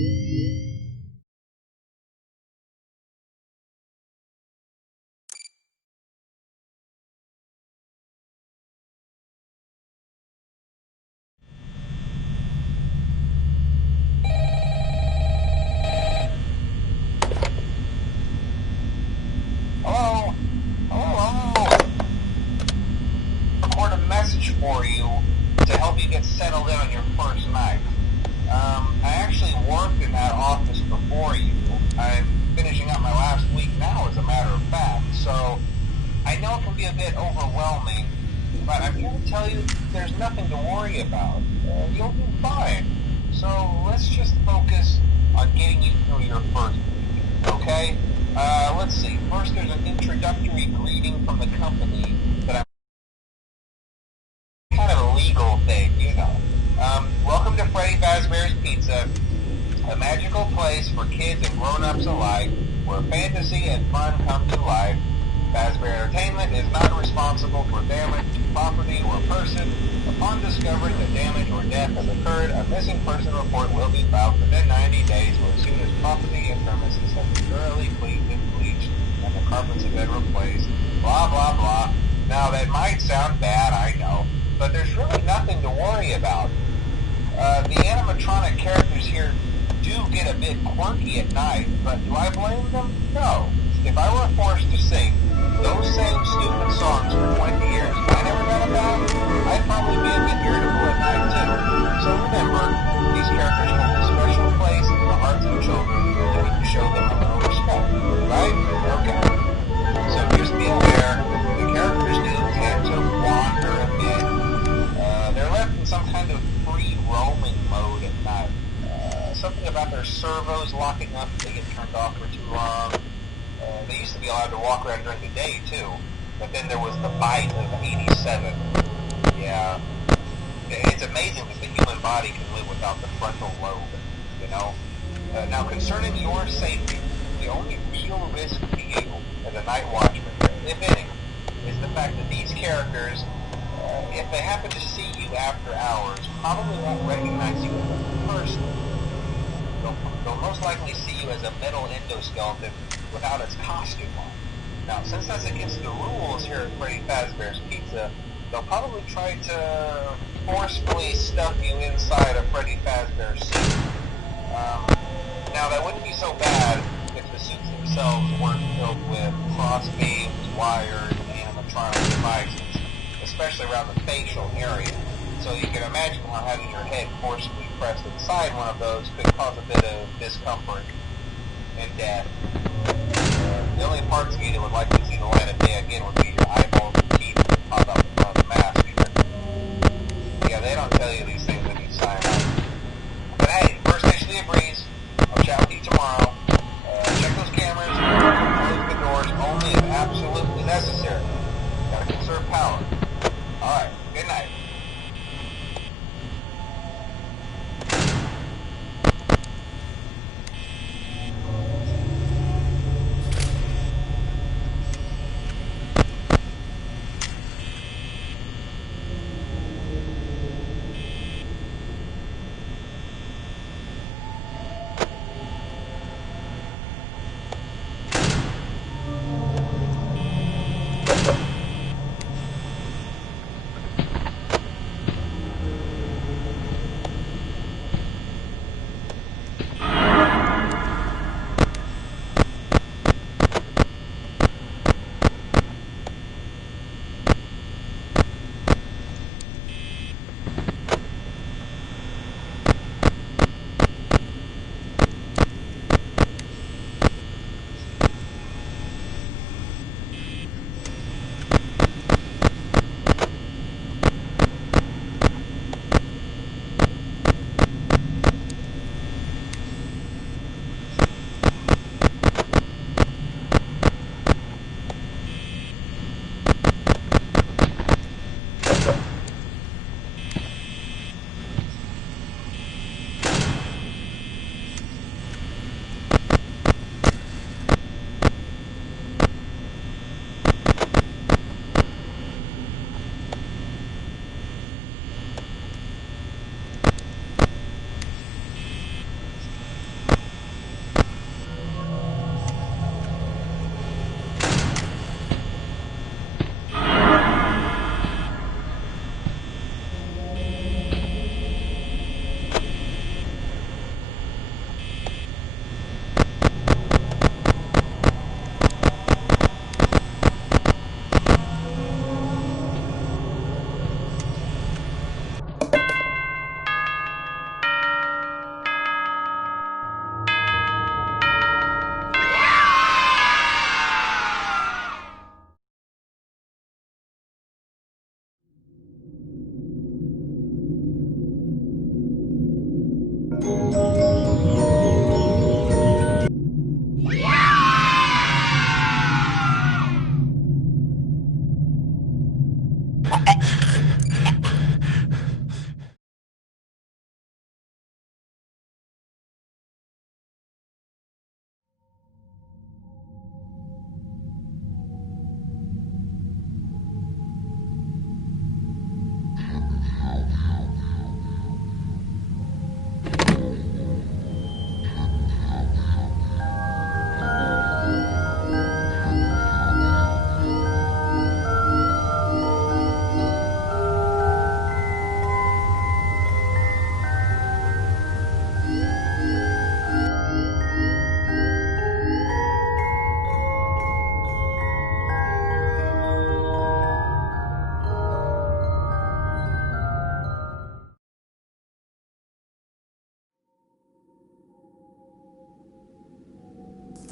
Hello? Hello? Record a message for you to help you get settled in on your first night. I actually worked in that office before you. I'm finishing up my last week now, as a matter of fact, so I know it can be a bit overwhelming, but I'm here to tell you there's nothing to worry about. You'll be fine. So let's just focus on getting you through your first week, okay? Let's see. First, there's an introductory greeting from the company that I'm kind of a legal thing, you know. Welcome to Freddy Fazbear's Pizza, a magical place for kids and grown-ups alike, where fantasy and fun come to life. Fazbear Entertainment is not responsible for damage to property or person. Upon discovering that damage or death has occurred, a missing person report will be filed within 90 days, or as soon as property and premises have been thoroughly cleaned and bleached and the carpets have been replaced. Blah, blah, blah. Now, that might sound bad, I know, but there's really nothing to worry about. The animatronic characters here do get a bit quirky at night, but do I blame them? No. If I were forced to sing those same stupid songs for 20 years and I never got about, I'd probably be a bit irritable at night too. So remember, these characters hold a special place in the hearts of children, and we can show them a little respect, right? Okay. So just be aware, the characters do tend to wander a bit. They're left in some kind of free roaming mode at night. Something about their servos locking up if they get turned off for too long. They used to be allowed to walk around during the day, too. But then there was the bite of 87. Yeah. It's amazing that the human body can live without the frontal lobe, you know? Now, concerning your safety, the only real risk to you as a night watchman, if any, is the fact that these characters, if they happen to see you after hours, probably won't recognize you as a person. They'll most likely see you as a metal endoskeleton without its costume on. Now, since that's against the rules here at Freddy Fazbear's Pizza, they'll probably try to forcefully stuff you inside a Freddy Fazbear suit. Now, that wouldn't be so bad if the suits themselves weren't filled with crossbeams, wires, and animatronic devices, especially around the facial area. So you can imagine how having your head forcibly pressed inside one of those could cause a bit of discomfort and death. The only parts of you that would likely see the light of day again would be your eyeballs and teeth that pop out of the mask. Yeah, they don't tell you these things when you sign up. But hey, first station of the breeze. I'll chat with you tomorrow. Check those cameras. Close the doors only if absolutely necessary. Gotta conserve power. Alright, good night.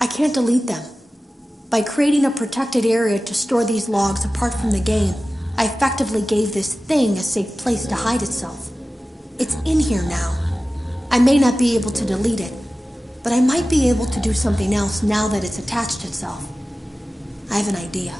I can't delete them. By creating a protected area to store these logs apart from the game, I effectively gave this thing a safe place to hide itself. It's in here now. I may not be able to delete it, but I might be able to do something else now that it's attached itself. I have an idea.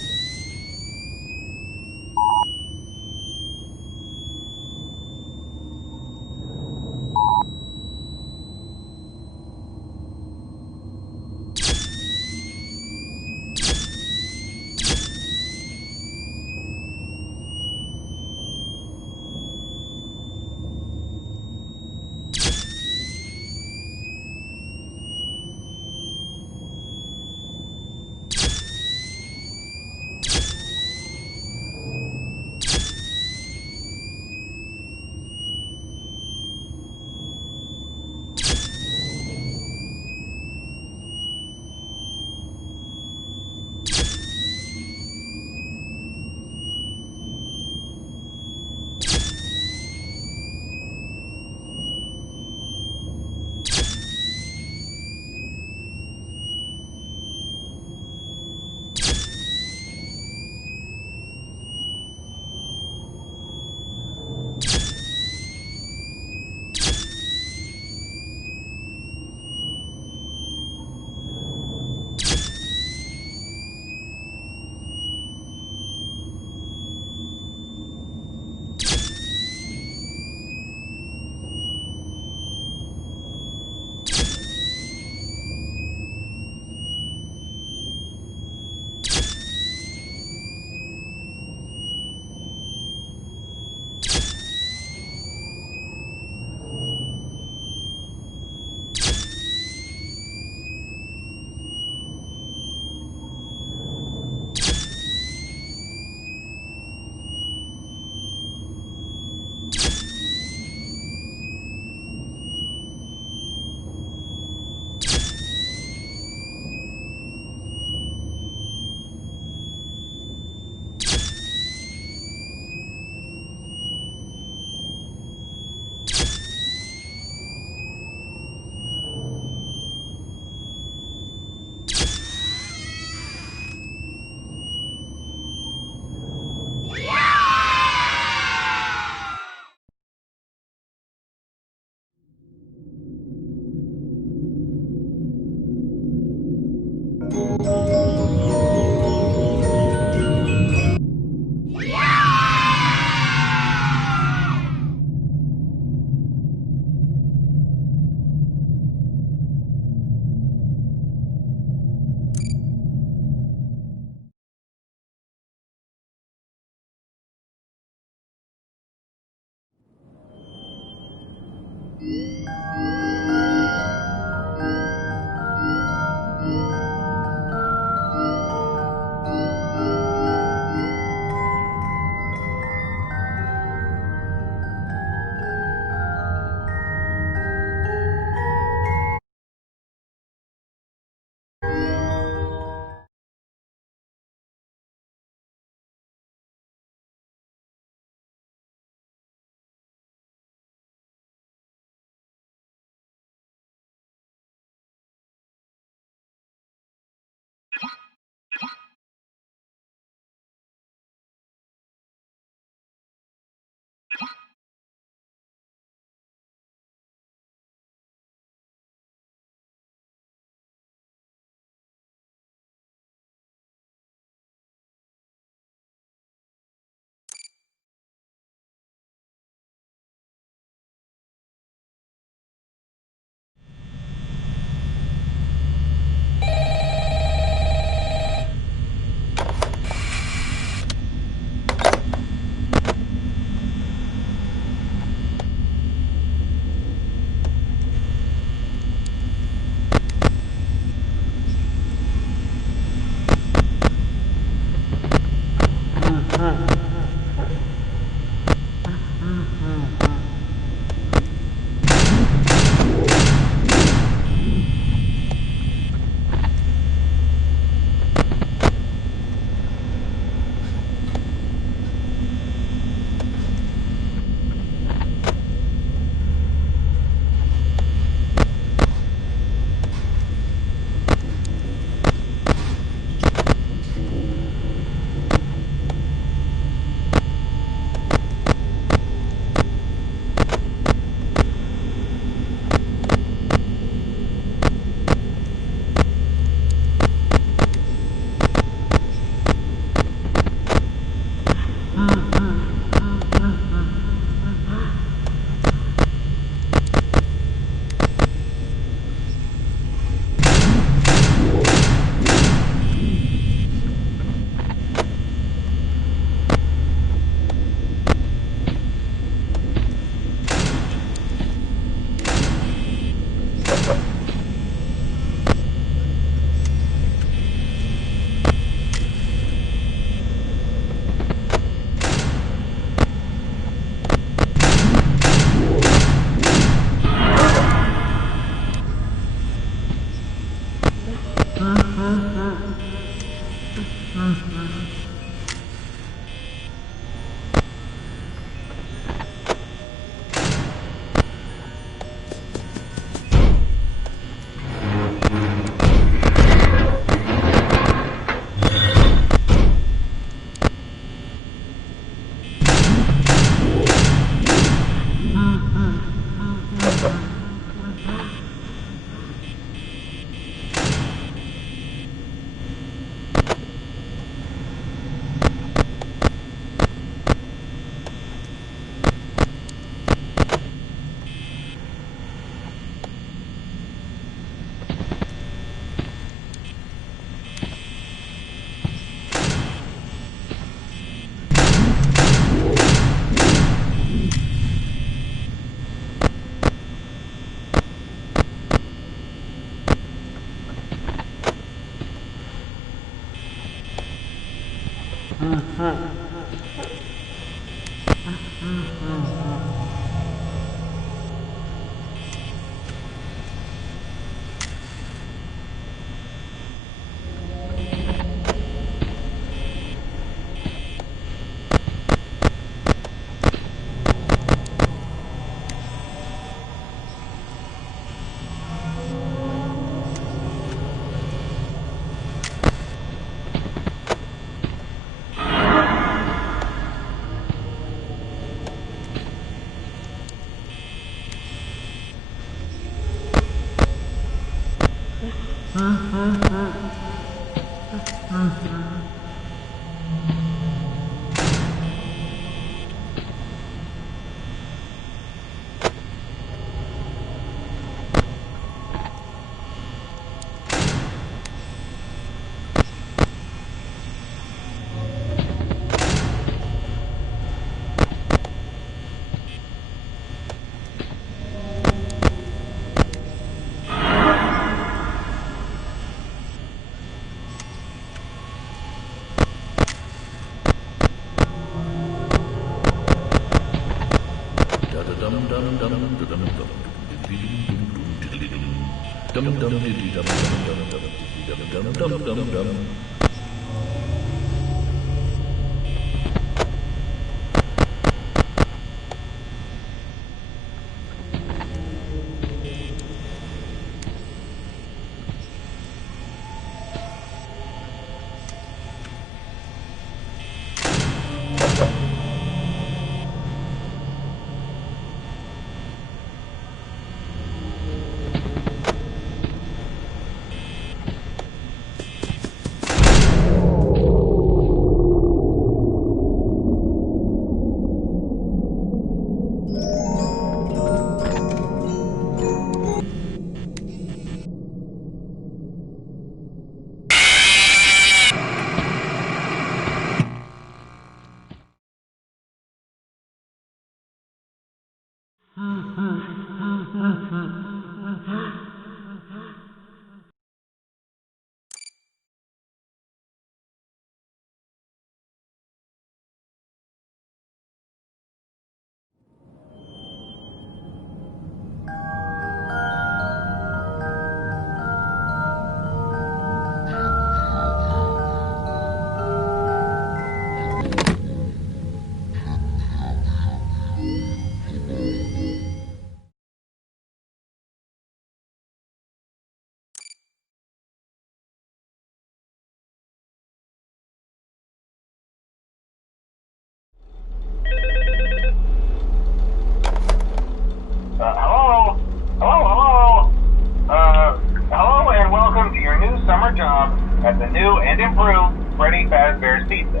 Freddy Fazbear's Pizza.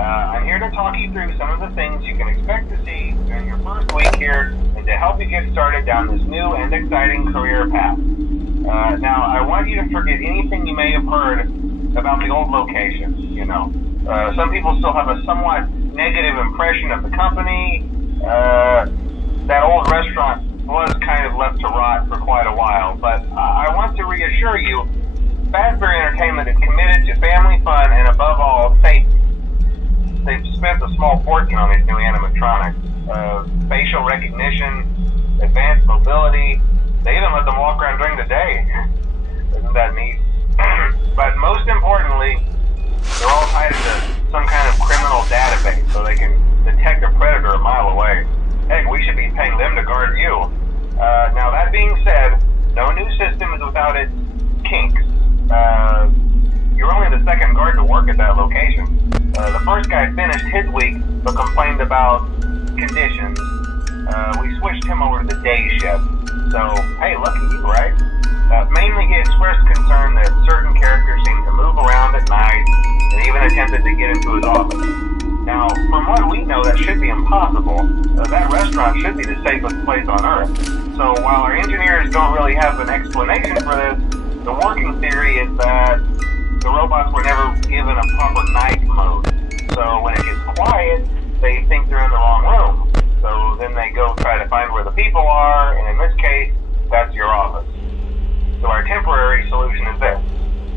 I'm here to talk you through some of the things you can expect to see during your first week here and to help you get started down this new and exciting career path. Now, I want you to forget anything you may have heard about the old location, you know. Some people still have a somewhat negative impression of the company. That old restaurant was kind of left to rot for quite a while, but I want to reassure you, Fazbear Entertainment is committed to family fun and above all, safety. They've spent a small fortune on these new animatronics. Facial recognition, advanced mobility. They even let them walk around during the day. Isn't that neat? But most importantly, they're all tied into some kind of criminal database so they can detect a predator a mile away. Heck, we should be paying them to guard you. Now that being said, no new system is without its kinks. You're only the second guard to work at that location. The first guy finished his week but complained about conditions. We switched him over to the day shift. So, hey, lucky you, right? Mainly he expressed concern that certain characters seemed to move around at night and even attempted to get into his office. Now, from what we know, that should be impossible. That restaurant should be the safest place on Earth. So while our engineers don't really have an explanation for this, the working theory is that the robots were never given a proper night mode. So when it gets quiet, they think they're in the wrong room. So then they go try to find where the people are, and in this case, that's your office. So our temporary solution is this.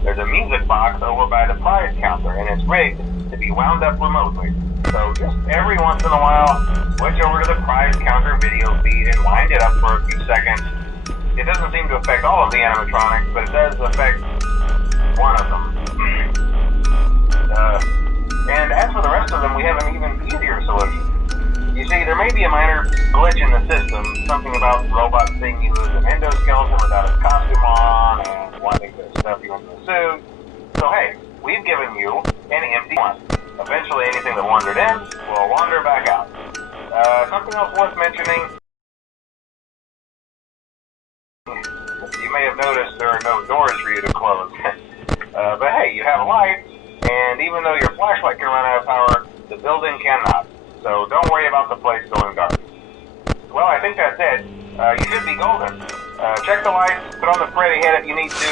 There's a music box over by the prize counter, and it's rigged to be wound up remotely. So just every once in a while, switch over to the prize counter video feed and wind it up for a few seconds. It doesn't seem to affect all of the animatronics, but it does affect one of them. And as for the rest of them, we have an even easier solution. You see, there may be a minor glitch in the system, something about robots seeing you as an endoskeleton without a costume on and wanting to stuff you into a suit. So hey, we've given you an empty one. Eventually anything that wandered in will wander back out. Something else worth mentioning. You may have noticed there are no doors for you to close. But hey, you have a light, and even though your flashlight can run out of power, the building cannot. So don't worry about the place going dark. Well, I think that's it. You should be golden. Check the lights, put on the Freddy head if you need to.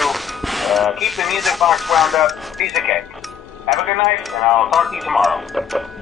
Keep the music box wound up. Piece of cake. Have a good night, and I'll talk to you tomorrow.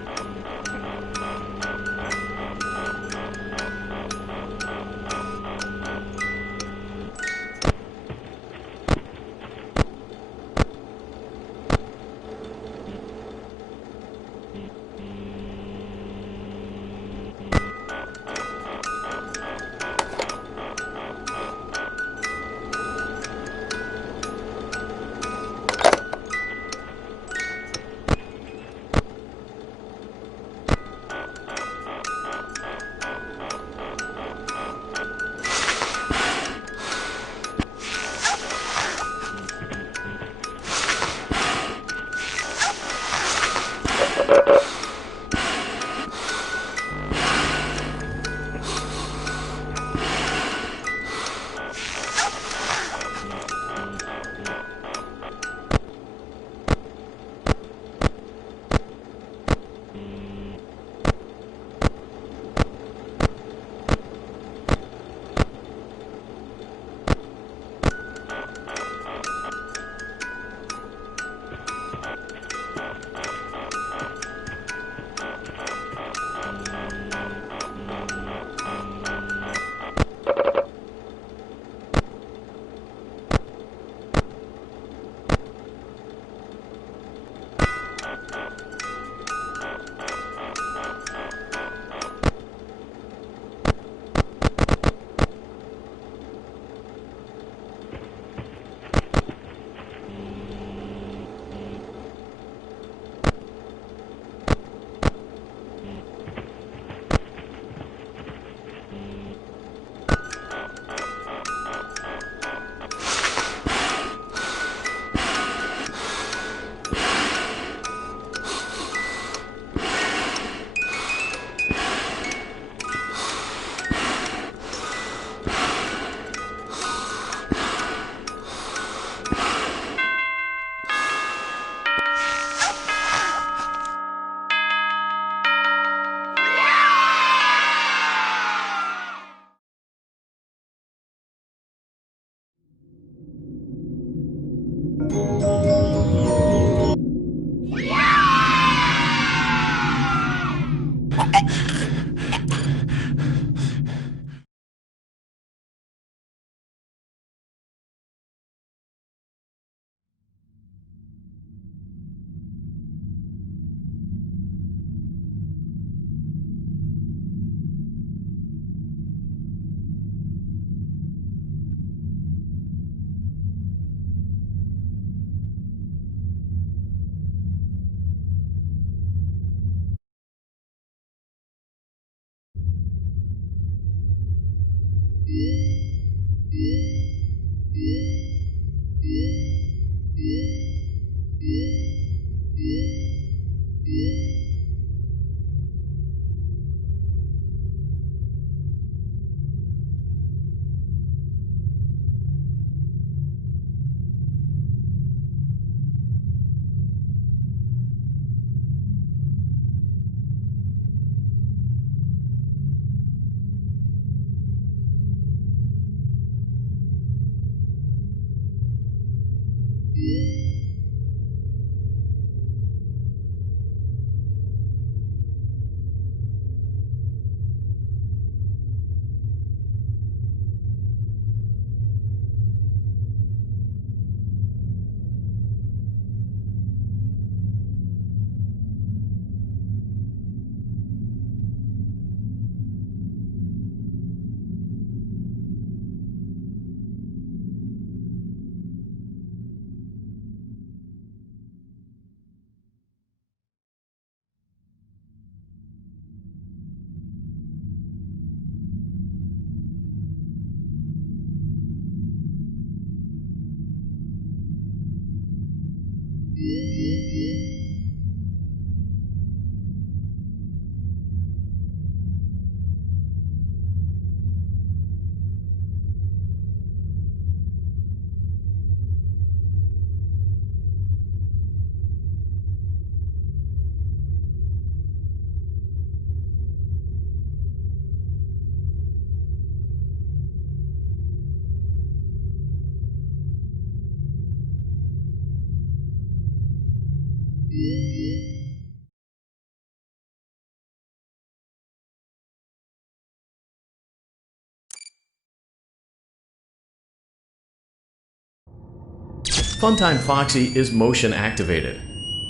Funtime Foxy is motion activated.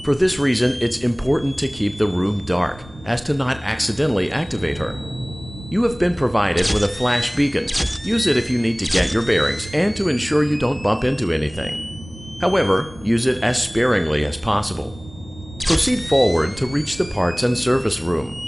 For this reason, it's important to keep the room dark, as to not accidentally activate her. You have been provided with a flash beacon. Use it if you need to get your bearings and to ensure you don't bump into anything. However, use it as sparingly as possible. Proceed forward to reach the parts and service room.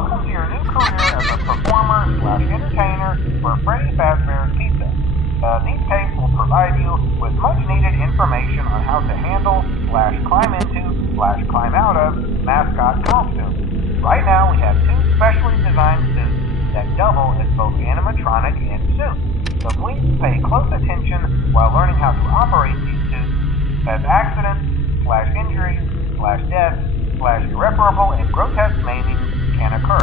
welcome to your new career as a performer/entertainer for Freddy Fazbear's Pizza. These tapes will provide you with much-needed information on how to handle/climb into/climb out of mascot costumes. Right now, we have two specially designed suits that double as both animatronic and suit. So please pay close attention while learning how to operate these suits, as accidents/injuries/deaths/irreparable and grotesque maimings can occur.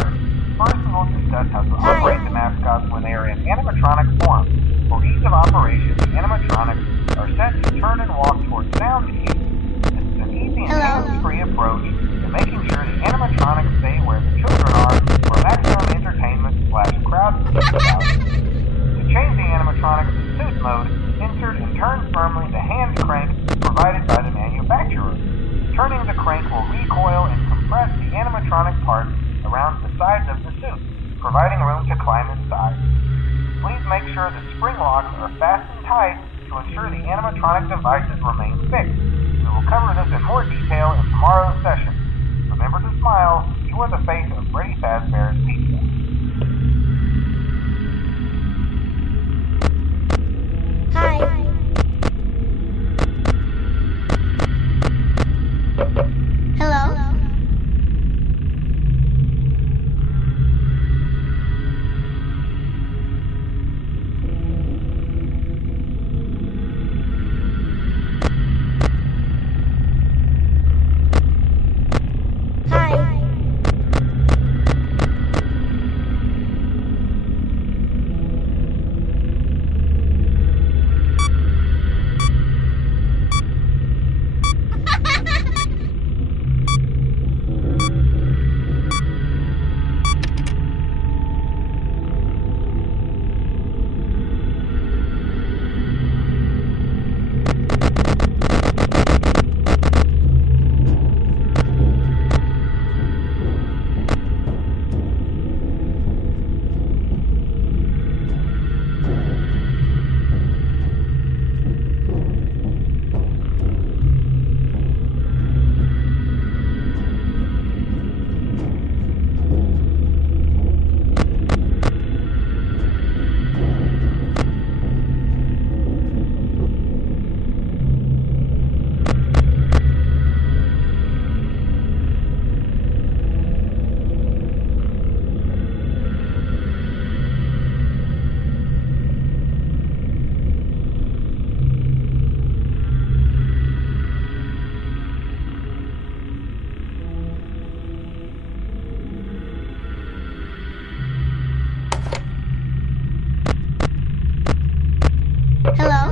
First, we will discuss how to operate the mascots when they are in animatronic form. For ease of operation, the animatronics are set to turn and walk towards sound cues. This is an easy and hands-free approach to making sure the animatronics stay where the children are for maximum entertainment/crowd value. To change the animatronics to suit mode, insert and turn firmly the hand crank provided by the manufacturer. Turning the crank will recoil and compress the animatronic parts around the sides of the suit, providing room to climb inside. Please make sure the spring locks are fastened tight to ensure the animatronic devices remain fixed. We will cover this in more detail in tomorrow's session. Remember to smile. You are the face of Freddy Fazbear's Pizza. Hi. Hello?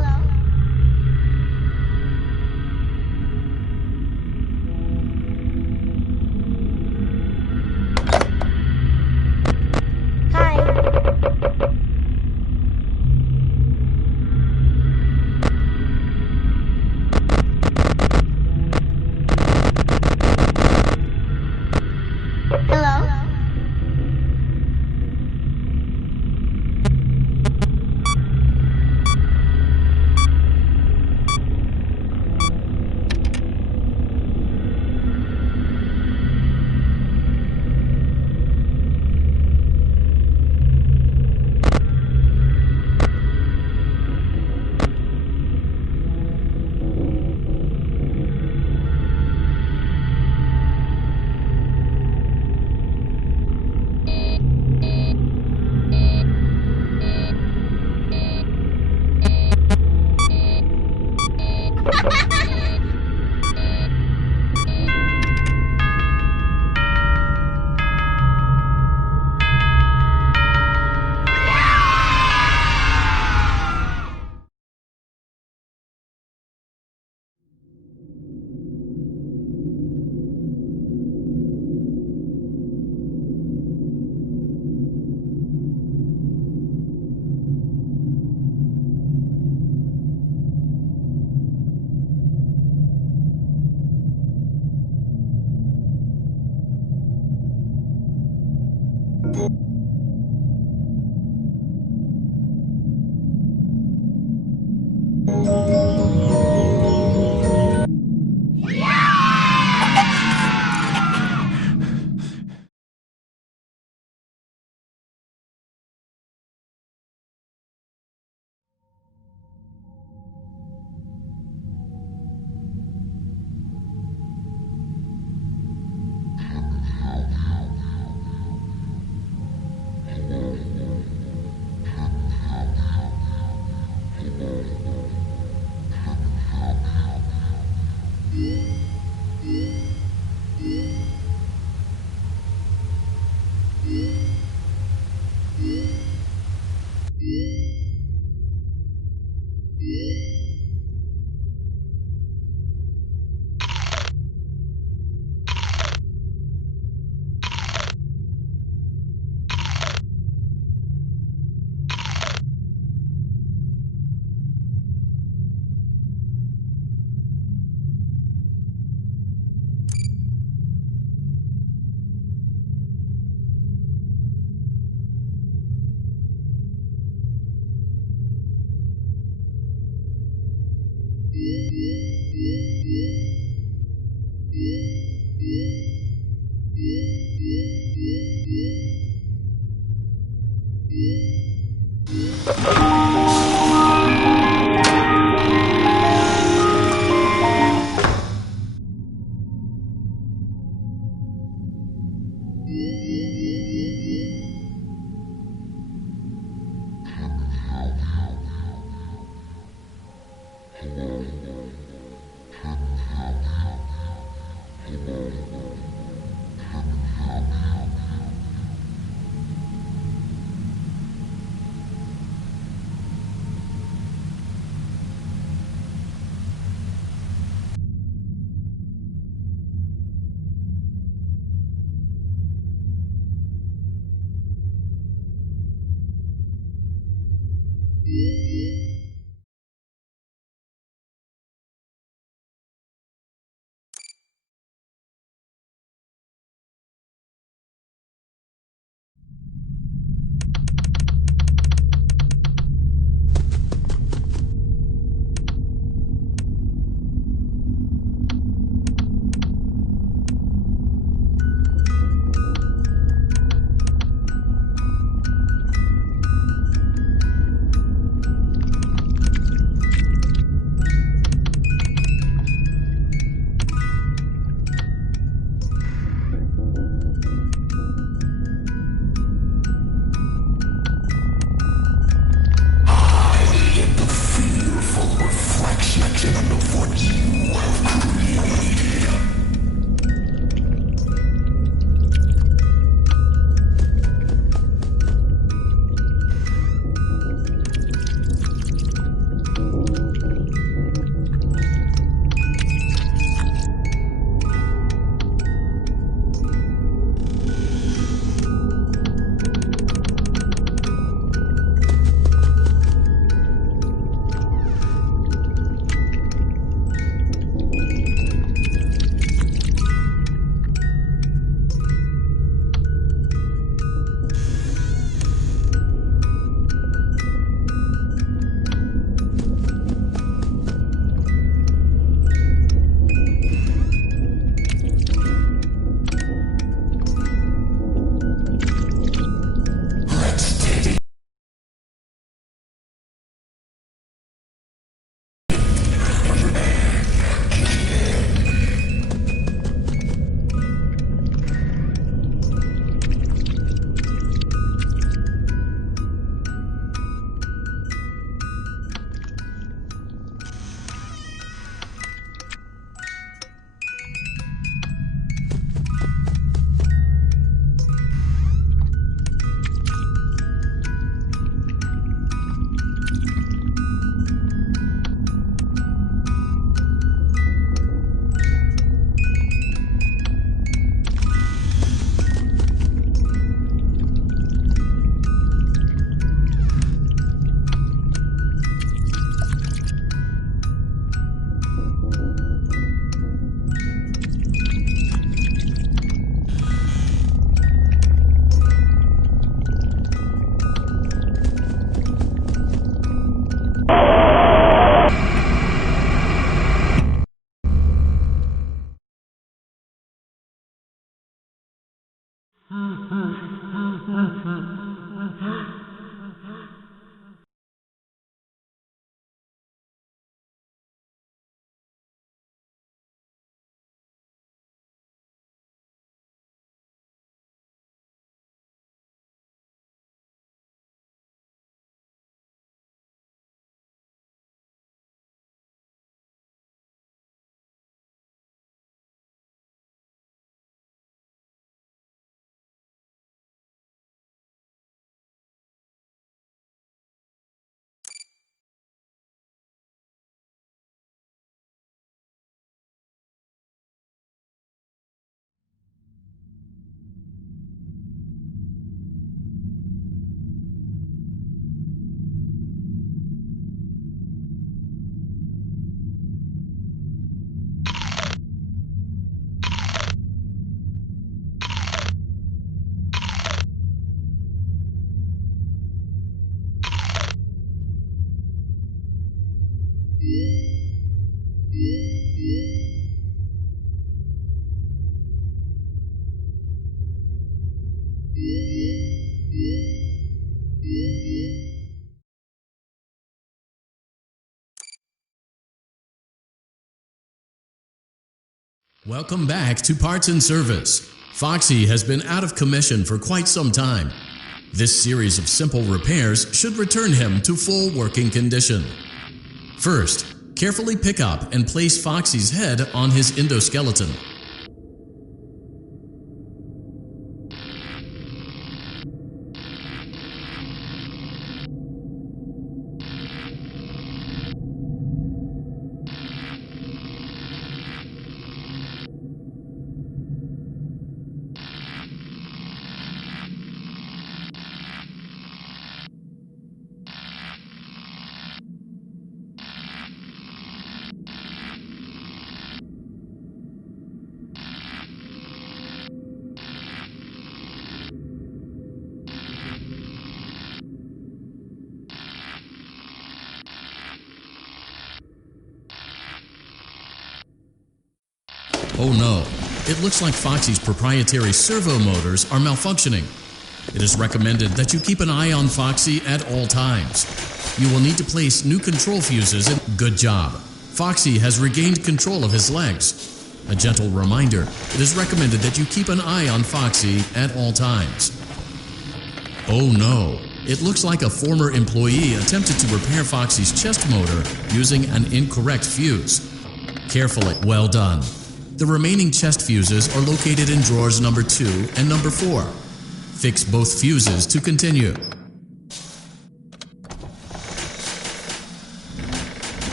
Welcome back to Parts and Service. Foxy has been out of commission for quite some time. This series of simple repairs should return him to full working condition. First, carefully pick up and place Foxy's head on his endoskeleton. Oh no, it looks like Foxy's proprietary servo motors are malfunctioning. It is recommended that you keep an eye on Foxy at all times. You will need to place new control fuses in. Good job. Foxy has regained control of his legs. A gentle reminder, it is recommended that you keep an eye on Foxy at all times. Oh no, it looks like a former employee attempted to repair Foxy's chest motor using an incorrect fuse. Carefully, well done. The remaining chest fuses are located in drawers number 2 and number 4. Fix both fuses to continue.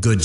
Good job.